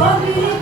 Bobby.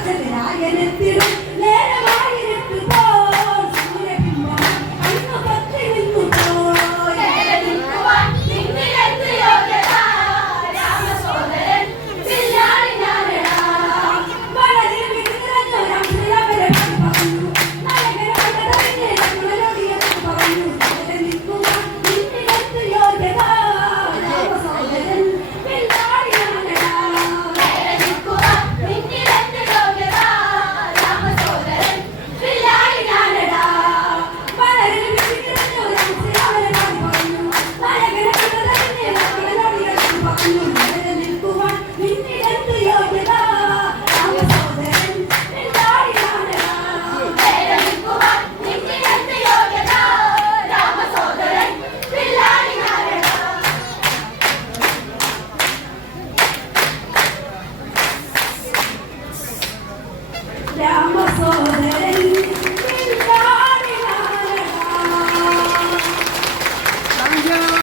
en el cielo.